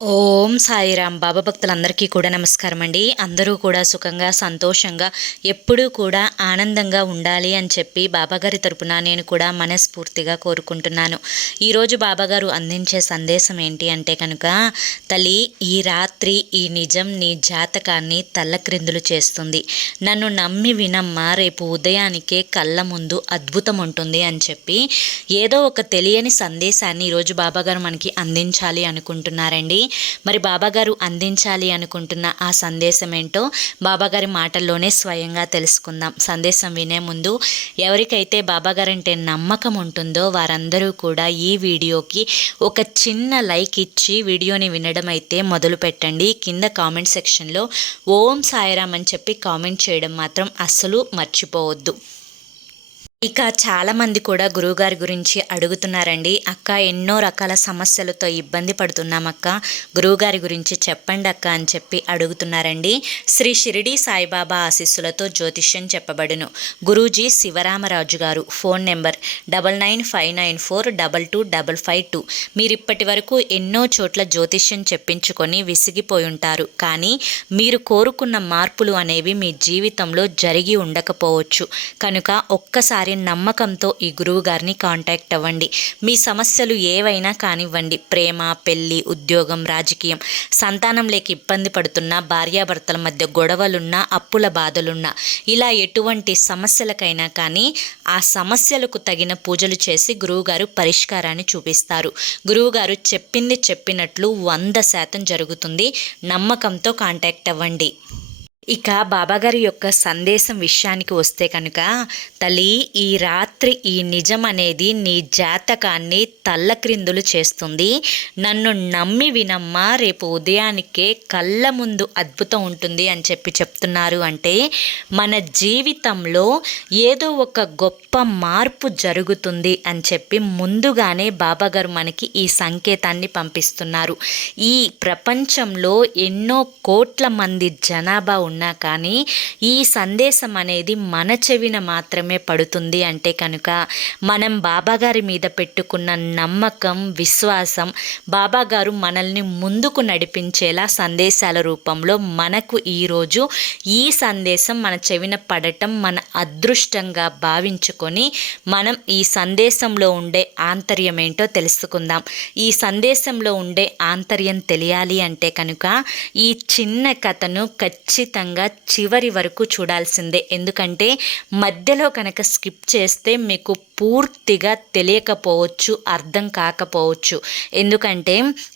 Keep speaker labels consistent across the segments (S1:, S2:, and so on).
S1: ఓం సాయిరామ్ బాబా భక్తులందరికీ కూడా నమస్కారం అండి అందరూ కూడా సుఖంగా సంతోషంగా ఎప్పుడూ కూడా ఆనందంగా ఉండాలి అని చెప్పి బాబాగారి తరపున నేను కూడా మనస్ఫూర్తిగా కోరుకుంటున్నాను. ఈరోజు బాబాగారు అందించే సందేశం ఏంటి అంటే కనుక తల్లి ఈ రాత్రి ఈ నిజం నీ జాతకాన్ని తల్లక్రిందులు చేస్తుంది. నన్ను నమ్మి వినమ్మా రేపు ఉదయానికే కళ్ళ ముందు అద్భుతం ఉంటుంది అని చెప్పి ఏదో ఒక తెలియని సందేశాన్ని ఈరోజు బాబాగారు మనకి అందించాలి అనుకుంటున్నారండి. మరి బాబాగారు అందించాలి అనుకుంటున్న ఆ సందేశం ఏంటో బాబాగారి మాటల్లోనే స్వయంగా తెలుసుకుందాం. సందేశం వినే ముందు ఎవరికైతే బాబాగారంటే నమ్మకం ఉంటుందో వారందరూ కూడా ఈ వీడియోకి ఒక చిన్న లైక్ ఇచ్చి వీడియోని వినడం అయితే మొదలు పెట్టండి కింద కామెంట్ సెక్షన్లో ఓం సాయిరామ్ అని చెప్పి కామెంట్ చేయడం మాత్రం అస్సలు మర్చిపోవద్దు. ఇక చాలామంది కూడా గురువుగారి గురించి అడుగుతున్నారండి. అక్క ఎన్నో రకాల సమస్యలతో ఇబ్బంది పడుతున్నాం అక్క. గురువుగారి గురించి చెప్పండి అక్క అని చెప్పి అడుగుతున్నారండి. శ్రీ షిరిడి సాయిబాబా ఆశీస్సులతో జ్యోతిష్యం చెప్పబడును. గురూజీ శివరామరాజు గారు phone number double nine five nine four double two double five two. మీరు ఇప్పటి వరకు ఎన్నో చోట్ల జ్యోతిష్యం చెప్పించుకొని విసిగిపోయి ఉంటారు. కానీ మీరు కోరుకున్న మార్పులు అనేవి మీ జీవితంలో జరిగి ఉండకపోవచ్చు. కనుక ఒక్కసారి వారి నమ్మకంతో ఈ గురువు గారిని కాంటాక్ట్ అవ్వండి. మీ సమస్యలు ఏవైనా కానివ్వండి. ప్రేమ పెళ్ళి ఉద్యోగం రాజకీయం సంతానం లేక ఇబ్బంది పడుతున్న భార్యాభర్తల మధ్య గొడవలున్నా అప్పుల బాధలున్నా ఇలా ఎటువంటి సమస్యలకైనా కానీ ఆ సమస్యలకు తగిన పూజలు చేసి గురువుగారు పరిష్కారాన్ని చూపిస్తారు. గురువుగారు చెప్పింది చెప్పినట్లు వంద శాతం జరుగుతుంది. నమ్మకంతో కాంటాక్ట్ అవ్వండి. ఇక బాబాగారి యొక్క సందేశం విషయానికి వస్తే కనుక తల్లి ఈ రాత్రి ఈ నిజం అనేది నీ జాతకాన్ని తల్లక్రిందులు చేస్తుంది. నన్ను నమ్మి వినమ్మా రేపు ఉదయానికే కళ్ళ ముందు అద్భుతం ఉంటుంది అని చెప్పి చెప్తున్నారు. అంటే మన జీవితంలో ఏదో ఒక గొప్ప మార్పు జరుగుతుంది అని చెప్పి ముందుగానే బాబాగారు మనకి ఈ సంకేతాన్ని పంపిస్తున్నారు. ఈ ప్రపంచంలో ఎన్నో కోట్ల మంది జనాభా ఉన్న ఉన్నా కానీ ఈ సందేశం అనేది మన చెవిన మాత్రమే పడుతుంది అంటే కనుక మనం బాబాగారి మీద పెట్టుకున్న నమ్మకం విశ్వాసం బాబాగారు మనల్ని ముందుకు నడిపించేలా సందేశాల రూపంలో మనకు ఈరోజు ఈ సందేశం మన చెవిన పడటం మన అదృష్టంగా భావించుకొని మనం ఈ సందేశంలో ఉండే ఆంతర్యం ఏంటో తెలుసుకుందాం. ఈ సందేశంలో ఉండే ఆంతర్యం తెలియాలి అంటే కనుక ఈ చిన్న కథను ఖచ్చితంగా ఖచ్చితంగా చివరి వరకు చూడాల్సిందే. ఎందుకంటే మధ్యలో కనుక స్కిప్ చేస్తే మీకు పూర్తిగా తెలియకపోవచ్చు అర్థం కాకపోవచ్చు. ఎందుకంటే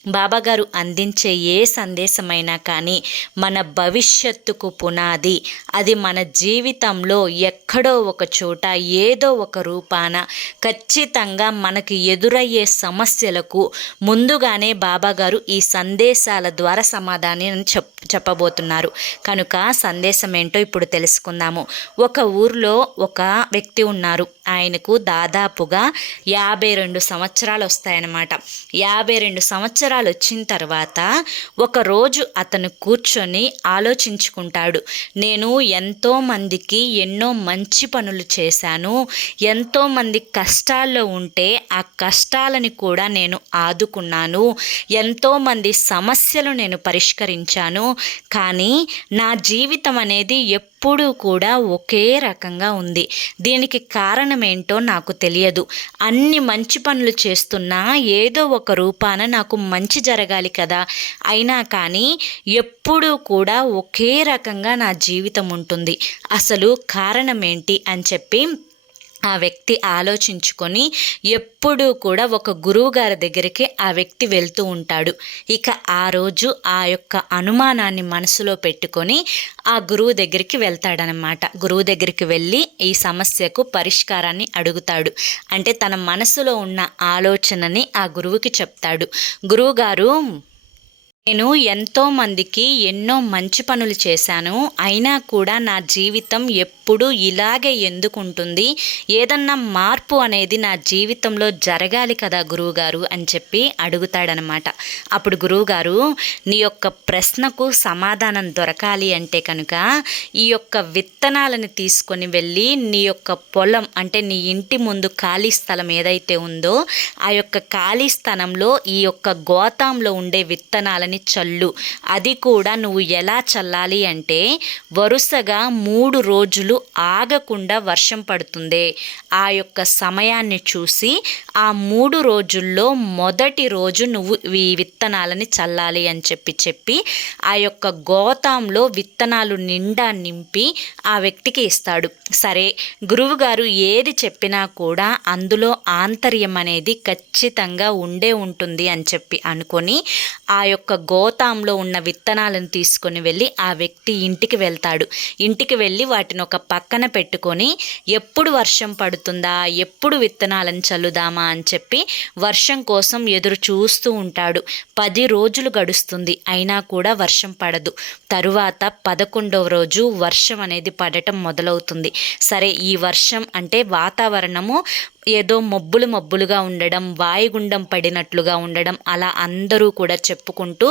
S1: బాబాగారు అందించే ఏ సందేశమైనా కానీ మన భవిష్యత్తుకు పునాది. అది మన జీవితంలో ఎక్కడో ఒక చోట ఏదో ఒక రూపాన ఖచ్చితంగా మనకి ఎదురయ్యే సమస్యలకు ముందుగానే బాబాగారు ఈ సందేశాల ద్వారా సమాధానం చెప్ చెప్పబోతున్నారు. కనుక సందేశం ఏంటో ఇప్పుడు తెలుసుకుందాము. ఒక ఊర్లో ఒక వ్యక్తి ఉన్నారు. ఆయనకు దాదాపుగా యాభై రెండు సంవత్సరాలు వస్తాయన్నమాట యాభై రెండు సంవత్సరాలు వచ్చిన తర్వాత ఒకరోజు అతను కూర్చొని ఆలోచించుకుంటాడు. నేను ఎంతోమందికి ఎన్నో మంచి పనులు చేశాను. ఎంతోమంది కష్టాల్లో ఉంటే ఆ కష్టాలని కూడా నేను ఆదుకున్నాను. ఎంతోమంది సమస్యలు నేను పరిష్కరించాను. కానీ నా జీవితం అనేది ఎప్పుడూ కూడా ఒకే రకంగా ఉంది. దీనికి కారణం ఏంటో నాకు తెలియదు. అన్ని మంచి పనులు చేస్తున్నా ఏదో ఒక రూపాన నాకు మంచి జరగాలి కదా? అయినా కానీ ఎప్పుడూ కూడా ఒకే రకంగా నా జీవితం ఉంటుంది. అసలు కారణం ఏంటి అని చెప్పి ఆ వ్యక్తి ఆలోచించుకొని ఎప్పుడూ కూడా ఒక గురువు గారి దగ్గరికి ఆ వ్యక్తి వెళ్తూ ఉంటాడు. ఇక ఆ రోజు ఆ యొక్క అనుమానాన్ని మనసులో పెట్టుకొని ఆ గురువు దగ్గరికి వెళ్తాడనమాట గురువు దగ్గరికి వెళ్ళి ఈ సమస్యకు పరిష్కారాన్ని అడుగుతాడు. అంటే తన మనసులో ఉన్న ఆలోచనని ఆ గురువుకి చెప్తాడు. గురువుగారు నేను ఎంతోమందికి ఎన్నో మంచి పనులు చేశాను. అయినా కూడా నా జీవితం ఎప్పుడు ఎప్పుడు ఇలాగే ఎందుకు ఉంటుంది ఏదన్నా మార్పు అనేది నా జీవితంలో జరగాలి కదా గురువుగారు అని చెప్పి అడుగుతాడనమాట. అప్పుడు గురువుగారు నీ యొక్క ప్రశ్నకు సమాధానం దొరకాలి అంటే కనుక ఈ యొక్క విత్తనాలను తీసుకొని వెళ్ళి నీ యొక్క పొలం అంటే నీ ఇంటి ముందు ఖాళీ స్థలం ఏదైతే ఉందో ఆ యొక్క ఖాళీ స్థలంలో ఈ యొక్క గోతాంలో ఉండే విత్తనాలని చల్లు. అది కూడా నువ్వు ఎలా చల్లాలి అంటే వరుసగా మూడు రోజులు ఆగకుండా వర్షం పడుతుంది. ఆ యొక్క సమయాన్ని చూసి ఆ మూడు రోజుల్లో మొదటి రోజు నువ్వు ఈ విత్తనాలని చల్లాలి అని చెప్పి చెప్పి ఆ యొక్క గోతాంలో విత్తనాలు నిండా నింపి ఆ వ్యక్తికి ఇస్తాడు. సరే గురువుగారు ఏది చెప్పినా కూడా అందులో ఆంతర్యం అనేది ఖచ్చితంగా ఉండే ఉంటుంది అని చెప్పి అనుకొని ఆ యొక్క గోతాంలో ఉన్న విత్తనాలను తీసుకొని వెళ్ళి ఆ వ్యక్తి ఇంటికి వెళ్తాడు. ఇంటికి వెళ్ళి వాటిని ఒక పక్కన పెట్టుకొని ఎప్పుడు వర్షం పడుతుందా ఎప్పుడు విత్తనాలను చల్లుదామా అని చెప్పి వర్షం కోసం ఎదురు చూస్తూ ఉంటాడు. పది రోజులు గడుస్తుంది అయినా కూడా వర్షం పడదు. తరువాత పదకొండవ రోజు వర్షం అనేది పడటం మొదలవుతుంది. సరే ఈ వర్షం అంటే వాతావరణము ఏదో మబ్బులు మబ్బులుగా ఉండడం వాయుగుండం పడినట్లుగా ఉండడం అలా అందరూ కూడా చెప్పుకుంటూ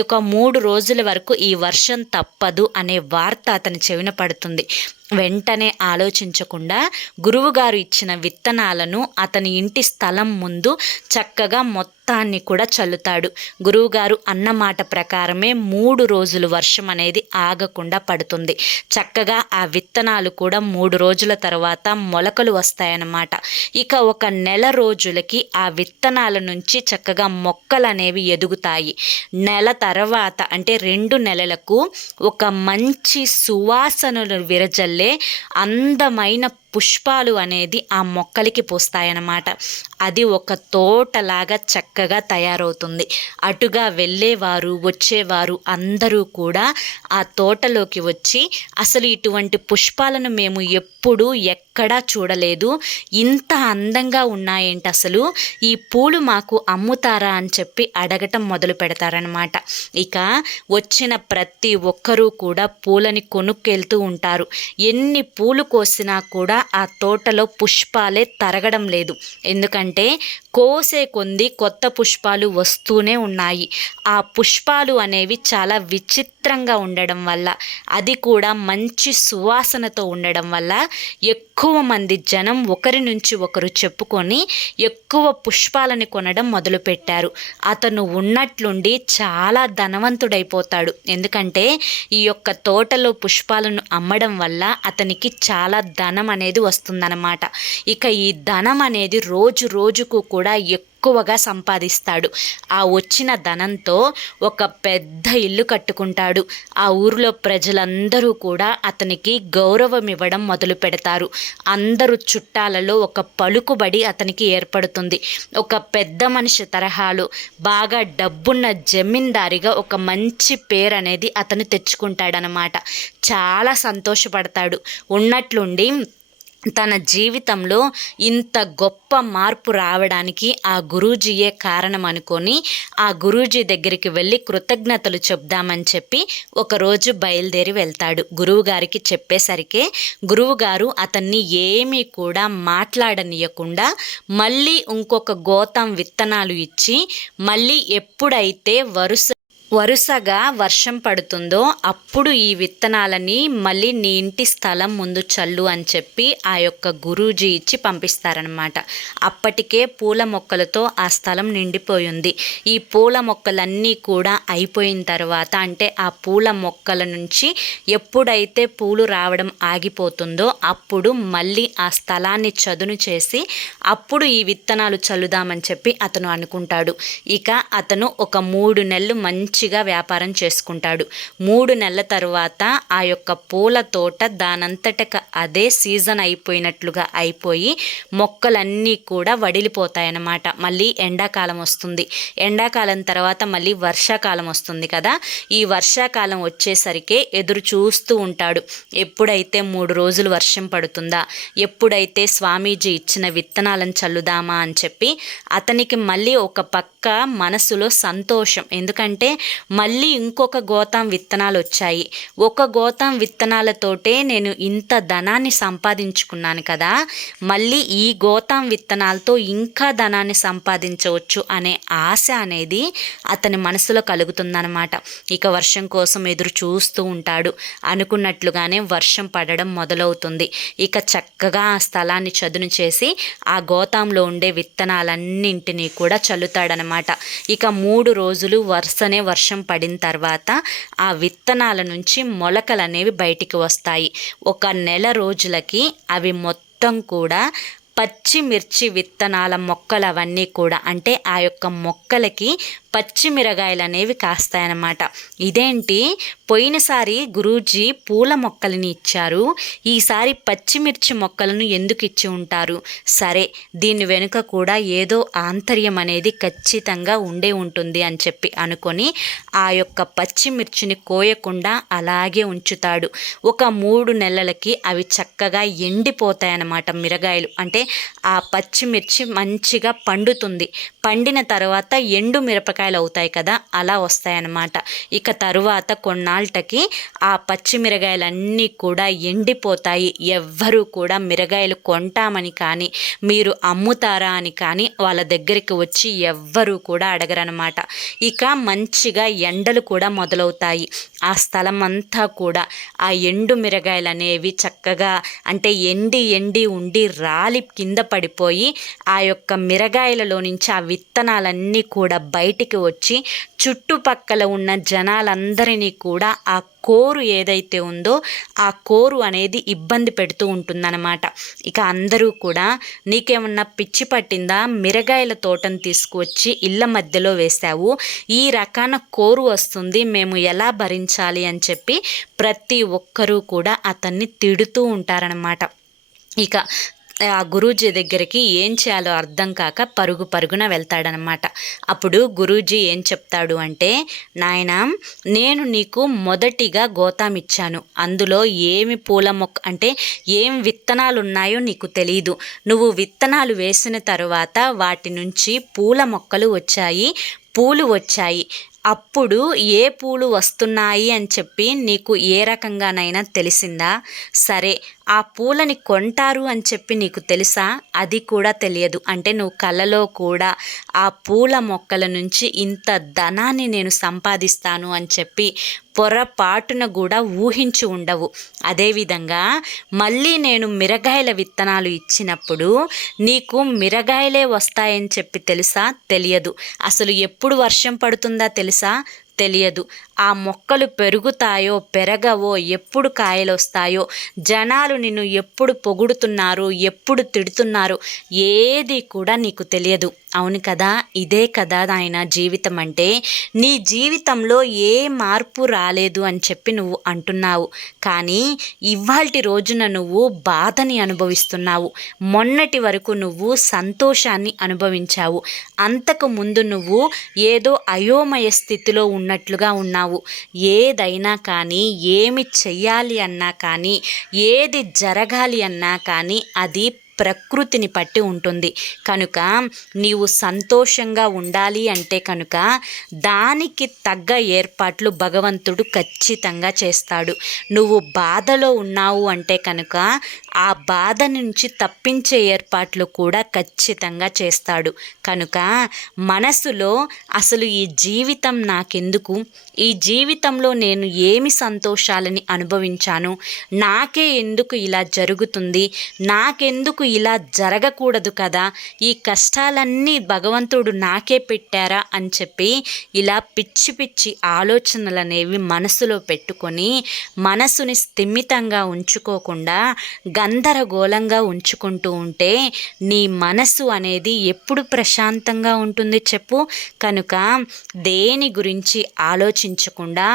S1: ఒక మూడు రోజుల వరకు ఈ వర్షం తప్పదు అనే వార్త అతని చెవిన పడుతుంది. వెంటనే ఆలోచించకుండా గురువుగారు ఇచ్చిన విత్తనాలను అతని ఇంటి స్థలం ముందు చక్కగా మొత్తం మొత్తాన్ని కూడా చల్లుతాడు. గురువుగారు అన్నమాట ప్రకారమే మూడు రోజులు వర్షం అనేది ఆగకుండా పడుతుంది. చక్కగా ఆ విత్తనాలు కూడా మూడు రోజుల తర్వాత మొలకలు వస్తాయన్నమాట. ఇక ఒక నెల రోజులకి ఆ విత్తనాల నుంచి చక్కగా మొక్కలు అనేవి ఎదుగుతాయి. నెల తర్వాత అంటే రెండు నెలలకు ఒక మంచి సువాసనలు విరజల్లే అందమైన పుష్పాలు అనేది ఆ మొక్కలకి పూస్తాయన్నమాట. అది ఒక తోటలాగా చక్కగా తయారవుతుంది. అటుగా వెళ్ళేవారు వచ్చేవారు అందరూ కూడా ఆ తోటలోకి వచ్చి అసలు ఇటువంటి పుష్పాలను మేము ఎప్పుడు ఎక్కడా చూడలేదు. ఇంత అందంగా ఉన్నాయేంటి అసలు? ఈ పూలు మాకు అమ్ముతారా అని చెప్పి అడగటం మొదలు పెడతారనమాట ఇక వచ్చిన ప్రతి ఒక్కరూ కూడా పూలని కొనుక్కెళ్తూ ఉంటారు. ఎన్ని పూలు కోసినా కూడా ఆ తోటలో పుష్పాలే తరగడం లేదు. ఎందుకంటే కోసే కొంది కొత్త పుష్పాలు వస్తూనే ఉన్నాయి. ఆ పుష్పాలు అనేవి చాలా విచిత్రంగా ఉండడం వల్ల అది కూడా మంచి సువాసనతో ఉండడం వల్ల ఎక్కువ మంది జనం ఒకరి నుంచి ఒకరు చెప్పుకొని ఎక్కువ పుష్పాలని కొనడం మొదలుపెట్టారు. అతను ఉన్నట్లుండి చాలా ధనవంతుడైపోతాడు. ఎందుకంటే ఈ యొక్క తోటలో పుష్పాలను అమ్మడం వల్ల అతనికి చాలా ధనం అనేది వస్తుందన్నమాట. ఇక ఈ ధనం అనేది రోజు రోజుకు కూడా కూడా ఎక్కువగా సంపాదిస్తాడు. ఆ వచ్చిన ధనంతో ఒక పెద్ద ఇల్లు కట్టుకుంటాడు. ఆ ఊరిలో ప్రజలందరూ కూడా అతనికి గౌరవం ఇవ్వడం మొదలు పెడతారు. అందరూ చుట్టాలలో ఒక పలుకుబడి అతనికి ఏర్పడుతుంది. ఒక పెద్ద మనిషి తరహాలో బాగా డబ్బున్న జమీందారిగా ఒక మంచి పేరు అనేది అతను తెచ్చుకుంటాడనమాట. చాలా సంతోషపడతాడు. ఉన్నట్లుండి తన జీవితంలో ఇంత గొప్ప మార్పు రావడానికి ఆ గురూజీయే కారణం అనుకొని ఆ గురూజీ దగ్గరికి వెళ్ళి కృతజ్ఞతలు చెప్దామని చెప్పి ఒకరోజు బయలుదేరి వెళ్తాడు. గురువుగారికి చెప్పేసరికి గురువుగారు అతన్ని ఏమీ కూడా మాట్లాడనీయకుండా మళ్ళీ ఇంకొక గోతం విత్తనాలు ఇచ్చి మళ్ళీ ఎప్పుడైతే వరుస వరుసగా వర్షం పడుతుందో అప్పుడు ఈ విత్తనాలని మళ్ళీ నీ ఇంటి స్థలం ముందు చల్లు అని చెప్పి ఆ యొక్క గురూజీ ఇచ్చి పంపిస్తారనమాట అప్పటికే పూల మొక్కలతో ఆ స్థలం నిండిపోయింది. ఈ పూల మొక్కలన్నీ కూడా అయిపోయిన తర్వాత అంటే ఆ పూల మొక్కల నుంచి ఎప్పుడైతే పూలు రావడం ఆగిపోతుందో అప్పుడు మళ్ళీ ఆ స్థలాన్ని చదును చేసి అప్పుడు ఈ విత్తనాలు చల్లుదామని చెప్పి అతను అనుకుంటాడు. ఇక అతను ఒక మూడు నెలలు మంచి మంచిగా వ్యాపారం చేసుకుంటాడు. మూడు నెలల తరువాత ఆ యొక్క పూల తోట దానంతటక అదే సీజన్ అయిపోయినట్లుగా అయిపోయి మొక్కలన్నీ కూడా వడిలిపోతాయన్నమాట. మళ్ళీ ఎండాకాలం వస్తుంది. ఎండాకాలం తర్వాత మళ్ళీ వర్షాకాలం వస్తుంది కదా. ఈ వర్షాకాలం వచ్చేసరికి ఎదురు చూస్తూ ఉంటాడు. ఎప్పుడైతే మూడు రోజులు వర్షం పడుతుందా? ఎప్పుడైతే స్వామీజీ ఇచ్చిన విత్తనాలను చల్లుదామా అని చెప్పి అతనికి మళ్ళీ ఒక పక్క మనసులో సంతోషం. ఎందుకంటే మళ్ళీ ఇంకొక గోతాం విత్తనాలు వచ్చాయి. ఒక గోతాం విత్తనాలతోటే నేను ఇంత ధనాన్ని సంపాదించుకున్నాను కదా మళ్ళీ ఈ గోతాం విత్తనాలతో ఇంకా ధనాన్ని సంపాదించవచ్చు అనే ఆశ అనేది అతని మనసులో కలుగుతుందన్నమాట. ఇక వర్షం కోసం ఎదురు చూస్తూ ఉంటాడు. అనుకున్నట్లుగానే వర్షం పడడం మొదలవుతుంది. ఇక చక్కగా ఆ స్థలాన్ని చదును చేసి ఆ గోతాంలో ఉండే విత్తనాలన్నింటినీ కూడా చల్లుతాడనమాట ఇక మూడు రోజులు వరుసనే వర్షం పడిన తర్వాత ఆ విత్తనాల నుంచి మొలకలు అనేవి బయటికి వస్తాయి. ఒక నెల రోజులకి అవి మొత్తం కూడా పచ్చిమిర్చి విత్తనాల మొక్కలు అవన్నీ కూడా అంటే ఆ యొక్క మొక్కలకి పచ్చిమిరగాయలు అనేవి కాస్తాయన్నమాట. ఇదేంటి? పోయినసారి గురూజీ పూల మొక్కలని ఇచ్చారు. ఈసారి పచ్చిమిర్చి మొక్కలను ఎందుకు ఇచ్చి ఉంటారు? సరే దీని వెనుక కూడా ఏదో ఆంతర్యం అనేది ఖచ్చితంగా ఉండే ఉంటుంది అని చెప్పి అనుకొని ఆ యొక్క పచ్చిమిర్చిని కోయకుండా అలాగే ఉంచుతాడు. ఒక మూడు నెలలకి అవి చక్కగా ఎండిపోతాయన్నమాట మిరగాయలు. అంటే ఆ పచ్చిమిర్చి మంచిగా పండుతుంది. పండిన తర్వాత ఎండు మిరపకాయ మిరపకాయలు అవుతాయి కదా అలా వస్తాయన్నమాట. ఇక తరువాత కొన్నాళ్ళకి ఆ పచ్చిమిరగాయలన్నీ కూడా ఎండిపోతాయి. ఎవ్వరూ కూడా మిరగాయలు కొంటామని కానీ మీరు అమ్ముతారా అని కానీ వాళ్ళ దగ్గరికి వచ్చి ఎవ్వరూ కూడా అడగరనమాట ఇక మంచిగా ఎండలు కూడా మొదలవుతాయి. ఆ స్థలం అంతా కూడా ఆ ఎండు మిరగాయలు అనేవి చక్కగా అంటే ఎండి ఎండి ఉండి రాలి కింద పడిపోయి ఆ యొక్క మిరగాయలలో నుంచి ఆ విత్తనాలన్నీ కూడా బయటికి వచ్చి చుట్టుపక్కల ఉన్న జనాలందరినీ కూడా ఆ కోరు ఏదైతే ఉందో ఆ కోరు అనేది ఇబ్బంది పెడుతూ ఉంటుందన్నమాట. ఇక అందరూ కూడా నీకేమన్నా పిచ్చి పట్టిందా? మిరగాయల తోటను తీసుకువచ్చి ఇళ్ళ మధ్యలో వేశావు. ఈ రకాన కోరు వస్తుంది మేము ఎలా భరించాలి అని చెప్పి ప్రతి ఒక్కరూ కూడా అతన్ని తిడుతూ ఉంటారనమాట ఇక ఆ గురూజీ దగ్గరికి ఏం చేయాలో అర్థం కాక పరుగు పరుగున వెళ్తాడనమాట. అప్పుడు గురూజీ ఏం చెప్తాడు అంటే నాయన నేను నీకు మొదటిగా గోతాం ఇచ్చాను. అందులో ఏమి పూల మొక్క అంటే ఏం విత్తనాలు ఉన్నాయో నీకు తెలియదు నువ్వు విత్తనాలు వేసిన తరువాత వాటి నుంచి పూల మొక్కలు వచ్చాయి పూలు వచ్చాయి. అప్పుడు ఏ పూలు వస్తున్నాయి అని చెప్పి నీకు ఏ రకంగానైనా తెలిసిందా? సరే ఆ పూలని కొంటారు అని చెప్పి నీకు తెలుసా? అది కూడా తెలియదు. అంటే నువ్వు కలలో కూడా ఆ పూల మొక్కల నుంచి ఇంత ధనాన్ని నేను సంపాదిస్తాను అని చెప్పి పొరపాటున కూడా ఊహించి ఉండవు. అదేవిధంగా మళ్ళీ నేను మిరగాయల విత్తనాలు ఇచ్చినప్పుడు నీకు మిరగాయలే వస్తాయని చెప్పి తెలుసా? తెలియదు. అసలు ఎప్పుడు వర్షం పడుతుందా తెలుసా? తెలియదు. ఆ మొక్కలు పెరుగుతాయో పెరగవో ఎప్పుడు కాయలు వస్తాయో జనాలు నిన్ను ఎప్పుడు పొగుడుతున్నారు ఎప్పుడు తిడుతున్నారు ఏది కూడా నీకు తెలియదు. అవును కదా? ఇదే కదా ఆయన జీవితం అంటే నీ జీవితంలో ఏ మార్పు రాలేదు అని చెప్పి నువ్వు అంటున్నావు. కానీ ఇవాల్టి రోజున నువ్వు బాధని అనుభవిస్తున్నావు. మొన్నటి వరకు నువ్వు సంతోషాన్ని అనుభవించావు. అంతకు ముందు నువ్వు ఏదో అయోమయ స్థితిలో ఉన్నట్లుగా ఉన్నావు. ఏదైనా కానీ ఏమి చెయ్యాలి అన్నా కానీ ఏది జరగాలి అన్నా కానీ అది ప్రకృతిని పట్టి ఉంటుంది. కనుక నీవు సంతోషంగా ఉండాలి అంటే కనుక దానికి తగ్గ ఏర్పాట్లు భగవంతుడు ఖచ్చితంగా చేస్తాడు. నువ్వు బాధలో ఉన్నావు అంటే కనుక ఆ బాధ నుంచి తప్పించే ఏర్పాట్లు కూడా ఖచ్చితంగా చేస్తాడు. కనుక మనసులో అసలు ఈ జీవితం నాకెందుకు? ఈ జీవితంలో నేను ఏమి సంతోషాలని అనుభవించాను? నాకే ఎందుకు ఇలా జరుగుతుంది? నాకెందుకు ఇలా జరగకూడదు కదా? ఈ కష్టాలన్నీ భగవంతుడు నాకే పెట్టారా? అని చెప్పి ఇలా పిచ్చి పిచ్చి ఆలోచనలు అనేవి మనసులో పెట్టుకొని మనసుని స్థిమితంగా ఉంచుకోకుండా గందరగోళంగా ఉంచుకుంటూ ఉంటే నీ మనసు అనేది ఎప్పుడు ప్రశాంతంగా ఉంటుంది చెప్పు. కనుక దేని గురించి ఆలోచించకుండా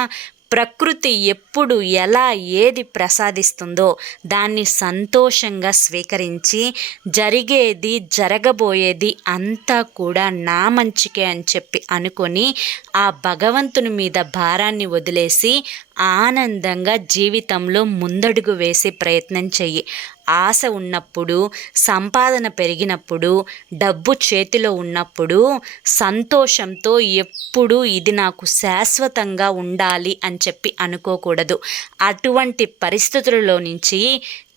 S1: ప్రకృతి ఎప్పుడు ఎలా ఏది ప్రసాదిస్తుందో దాన్ని సంతోషంగా స్వీకరించి జరిగేది జరగబోయేది అంతా కూడా నా మంచికే అని చెప్పి అనుకొని ఆ భగవంతుని మీద భారాన్ని వదిలేసి ఆనందంగా జీవితంలో ముందడుగు వేసే ప్రయత్నం చెయ్యి. ఆశ ఉన్నప్పుడు సంపాదన పెరిగినప్పుడు డబ్బు చేతిలో ఉన్నప్పుడు సంతోషంతో ఎప్పుడు ఇది నాకు శాశ్వతంగా ఉండాలి అని చెప్పి అనుకోకూడదు. అటువంటి పరిస్థితులలో నుంచి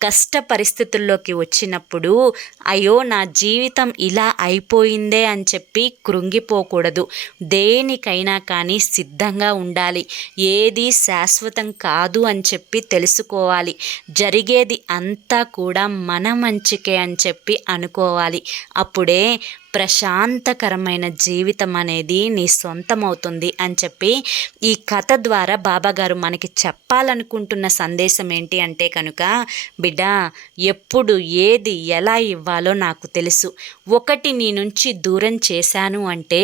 S1: కష్ట పరిస్థితుల్లోకి వచ్చినప్పుడు అయ్యో నా జీవితం ఇలా అయిపోయిందే అని చెప్పి కృంగిపోకూడదు. దేనికైనా కానీ సిద్ధంగా ఉండాలి. ఏది శాశ్వతం కాదు అని చెప్పి తెలుసుకోవాలి. జరిగేది అంతా కూడా మన మంచికే అని చెప్పి అనుకోవాలి. అప్పుడే ప్రశాంతకరమైన జీవితం అనేది నీ సొంతమవుతుంది అని చెప్పి ఈ కథ ద్వారా బాబాగారు మనకి చెప్పాలనుకుంటున్న సందేశం ఏంటి అంటే కనుక బిడ్డ ఎప్పుడు ఏది ఎలా ఇవ్వాలో నాకు తెలుసు. ఒకటి నీ నుంచి దూరం చేశాను అంటే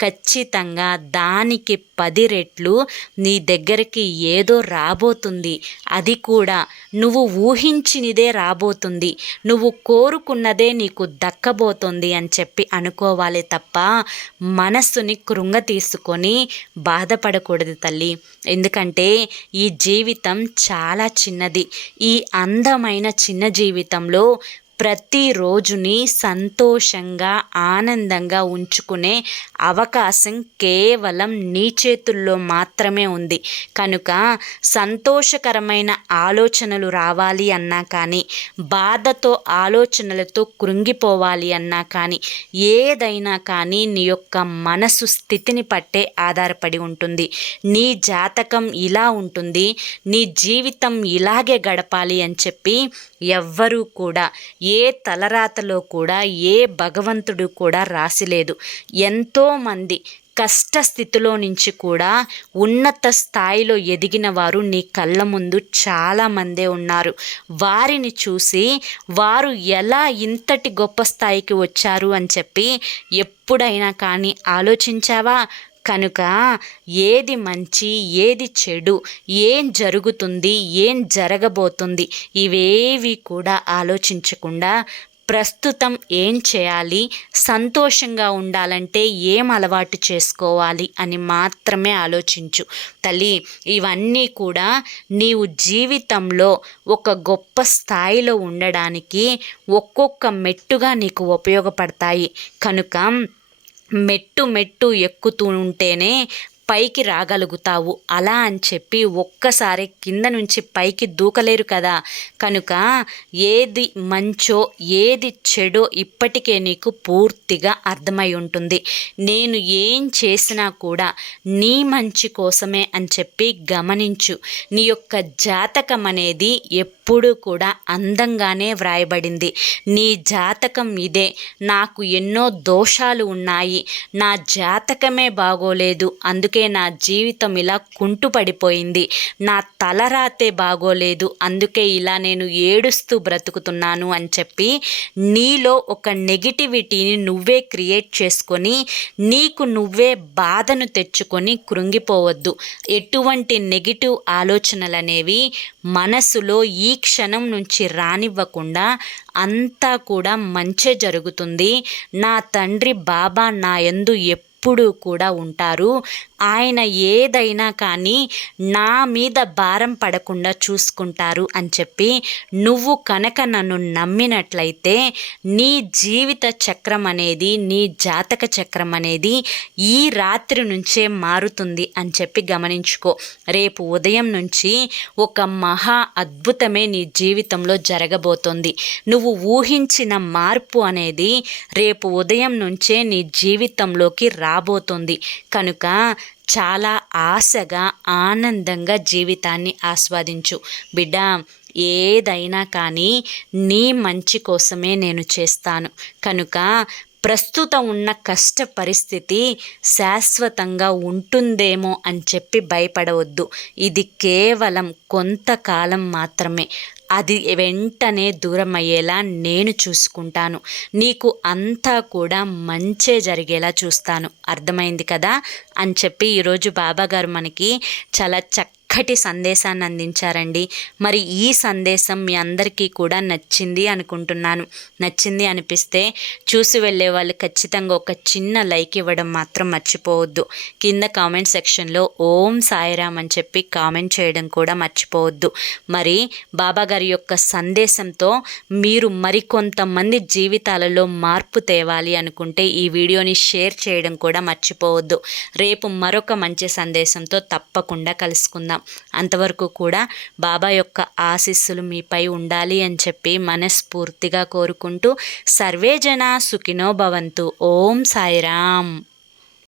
S1: ఖచ్చితంగా దానికి పది రెట్లు నీ దగ్గరికి ఏదో రాబోతుంది. అది కూడా నువ్వు ఊహించినదే రాబోతుంది. నువ్వు కోరుకున్నదే నీకు దక్కబోతుంది అని చెప్పి అనుకోవాలి తప్ప మనస్సుని కృంగ తీసుకొని బాధపడకూడదు తల్లి. ఎందుకంటే ఈ జీవితం చాలా చిన్నది. ఈ అందమైన చిన్న జీవితంలో ప్రతిరోజుని సంతోషంగా ఆనందంగా ఉంచుకునే అవకాశం కేవలం నీ చేతుల్లో మాత్రమే ఉంది. కనుక సంతోషకరమైన ఆలోచనలు రావాలి అన్నా కానీ బాధతో ఆలోచనలతో కృంగిపోవాలి అన్నా కానీ ఏదైనా కానీ నీ యొక్క మనసు స్థితిని పట్టే ఆధారపడి ఉంటుంది. నీ జాతకం ఇలా ఉంటుంది. నీ జీవితం ఇలాగే గడపాలి అని చెప్పి ఎవ్వరూ కూడా ఏ తలరాతలో కూడా ఏ భగవంతుడు కూడా రాసిలేదు. ఎంతోమంది కష్ట స్థితిలో నుంచి కూడా ఉన్నత స్థాయిలో ఎదిగిన వారు నీ కళ్ళ ముందు చాలామందే ఉన్నారు. వారిని చూసి వారు ఎలా ఇంతటి గొప్ప స్థాయికి వచ్చారు అని చెప్పి ఎప్పుడైనా కానీ ఆలోచించావా? కనుక ఏది మంచి ఏది చెడు ఏం జరుగుతుంది ఏం జరగబోతుంది ఇవేవి కూడా ఆలోచించకుండా ప్రస్తుతం ఏం చేయాలి సంతోషంగా ఉండాలంటే ఏం అలవాటు చేసుకోవాలి అని మాత్రమే ఆలోచించు. తల్లి ఇవన్నీ కూడా నీవు జీవితంలో ఒక గొప్ప స్థాయిలో ఉండడానికి ఒక్కొక్క మెట్టుగా నీకు ఉపయోగపడతాయి. కనుక మెట్టు మెట్టు ఎక్కుతూ ఉంటేనే పైకి రాగలుగుతావు. అలా అని చెప్పి ఒక్కసారి కింద నుంచి పైకి దూకలేరు కదా. కనుక ఏది మంచో ఏది చెడో ఇప్పటికే నీకు పూర్తిగా అర్థమై ఉంటుంది. నేను ఏం చేసినా కూడా నీ మంచి కోసమే అని చెప్పి గమనించు. నీ యొక్క జాతకం అనేది ఎప్పుడు కూడా అందంగానే వ్రాయబడింది. నీ జాతకం ఇదే. నాకు ఎన్నో దోషాలు ఉన్నాయి. నా జాతకమే బాగోలేదు. అందుకే అందుకే నా జీవితం ఇలా కుంటుపడిపోయింది. నా తలరాతే బాగోలేదు. అందుకే ఇలా నేను ఏడుస్తూ బ్రతుకుతున్నాను అని చెప్పి నీలో ఒక నెగిటివిటీని నువ్వే క్రియేట్ చేసుకొని నీకు నువ్వే బాధను తెచ్చుకొని కృంగిపోవద్దు. ఎటువంటి నెగిటివ్ ఆలోచనలు అనేవి మనసులో ఈ క్షణం నుంచి రానివ్వకుండా అంతా కూడా మంచే జరుగుతుంది. నా తండ్రి బాబా నా ఎందు ఎప్పుడూ కూడా ఉంటారు. ఆయన ఏదైనా కానీ నా మీద భారం పడకుండా చూసుకుంటారు అని చెప్పి నువ్వు కనుక నన్ను నమ్మినట్లయితే నీ జీవిత చక్రం అనేది నీ జాతక చక్రం అనేది ఈ రాత్రి నుంచే మారుతుంది అని చెప్పి గమనించుకో. రేపు ఉదయం నుంచి ఒక మహా అద్భుతమే నీ జీవితంలో జరగబోతోంది. నువ్వు ఊహించిన మార్పు అనేది రేపు ఉదయం నుంచే నీ జీవితంలోకి రా రాబోతుంది. కనుక చాలా ఆశగా ఆనందంగా జీవితాన్ని ఆస్వాదించు. బిడ్డ ఏదైనా కానీ నీ మంచి కోసమే నేను చేస్తాను. కనుక ప్రస్తుతం ఉన్న కష్ట పరిస్థితి శాశ్వతంగా ఉంటుందేమో అని చెప్పి భయపడవద్దు. ఇది కేవలం కొంతకాలం మాత్రమే. అది వెంటనే దూరం అయ్యేలా నేను చూసుకుంటాను. నీకు అంతా కూడా మంచే జరిగేలా చూస్తాను. అర్థమైంది కదా? అని చెప్పి ఈరోజు బాబాగారు మనకి చాలా చక్క చక్కటి సందేశాన్ని అందించారండి. మరి ఈ సందేశం మీ అందరికీ కూడా నచ్చింది అనుకుంటున్నాను. నచ్చింది అనిపిస్తే చూసి వెళ్ళే వాళ్ళు ఖచ్చితంగా ఒక చిన్న లైక్ ఇవ్వడం మాత్రం మర్చిపోవద్దు. కింద కామెంట్ సెక్షన్లో ఓం సాయిరామ్ అని చెప్పి కామెంట్ చేయడం కూడా మర్చిపోవద్దు. మరి బాబా గారి యొక్క సందేశంతో మీరు మరికొంతమంది జీవితాలలో మార్పు తేవాలి అనుకుంటే ఈ వీడియోని షేర్ చేయడం కూడా మర్చిపోవద్దు. రేపు మరొక మంచి సందేశంతో తప్పకుండా కలుసుకుందాం. అంతవరకు కూడా బాబా యొక్క ఆశీస్సులు మీపై ఉండాలి అని చెప్పి మనస్ఫూర్తిగా కోరుకుంటూ సర్వే జన సుఖినో భవంతు. ఓం సాయిరామ్.